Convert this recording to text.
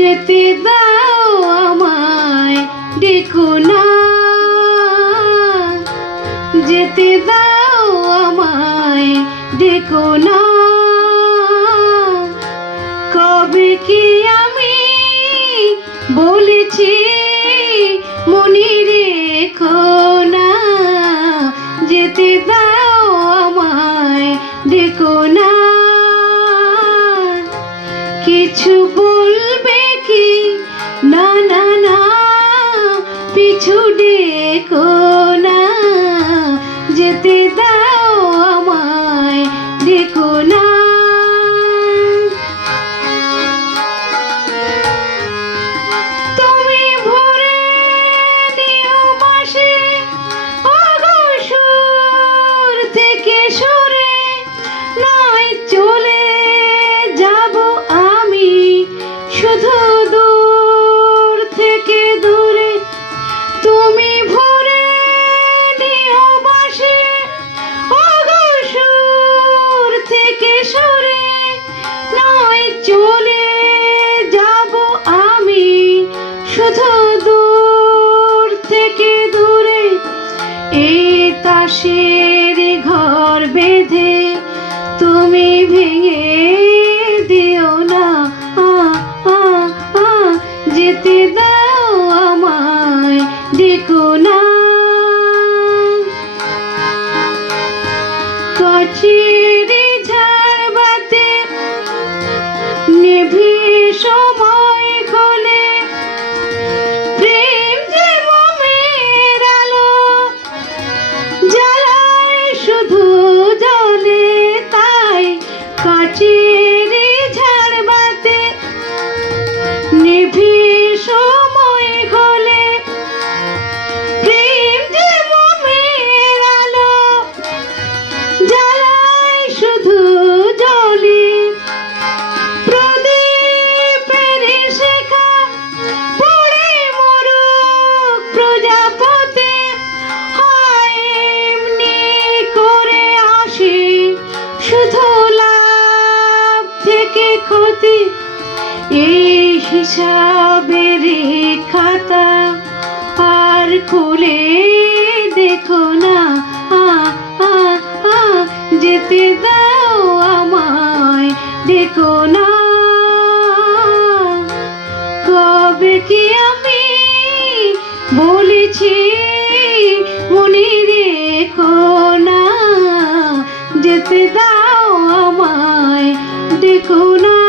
যেতে দাও আমায় ডেকো না, যেতে দাও আমায় ডেকো না। কবে কি আমি বলেছি মনে রেখো না, যেতে দাও আমায় ডেকো না। কিছু বলবে কি না না না, পিছু ডেকো না, যেতে দাও আমায় ডেকো না। তুমি ভরে নিও বাঁশি সুর থেকে সুরে, নাই চলে যাব আমি শুধু দূর থেকে দূরে। তুমি ভরে নিও বাঁশি সুর থেকে সুরে, নাই চলে যাব আমি শুধু দূর থেকে দূরে। এই তাসের ঘর বেঁধে তুমি ভেঙে দিও না, যেতে দাও আমায় ডেকো না। কাছের ঝাড়বাতি নেভে সময় খোলে, প্রেম যে মোমের আলো জ্বালায় শুধু জলে। তাই কাছের ঝাড়বাতি নেভে সময় খোলে, প্রেম যে মোমের আলো জ্বালায় শুধু জলে। প্রদীপের শেখা পড়ে মরুক প্রজাপতি, হয় এমনি করে আসে শুধু লাভ থেকে ক্ষতি। এই হিসাবের খাতা আর খুলে দেখো না, যেতে দাও আমায় ডেকো না। কবে কি আমি বলেছি মনে রেখো না, যেতে দাও আমায় ডেকো না।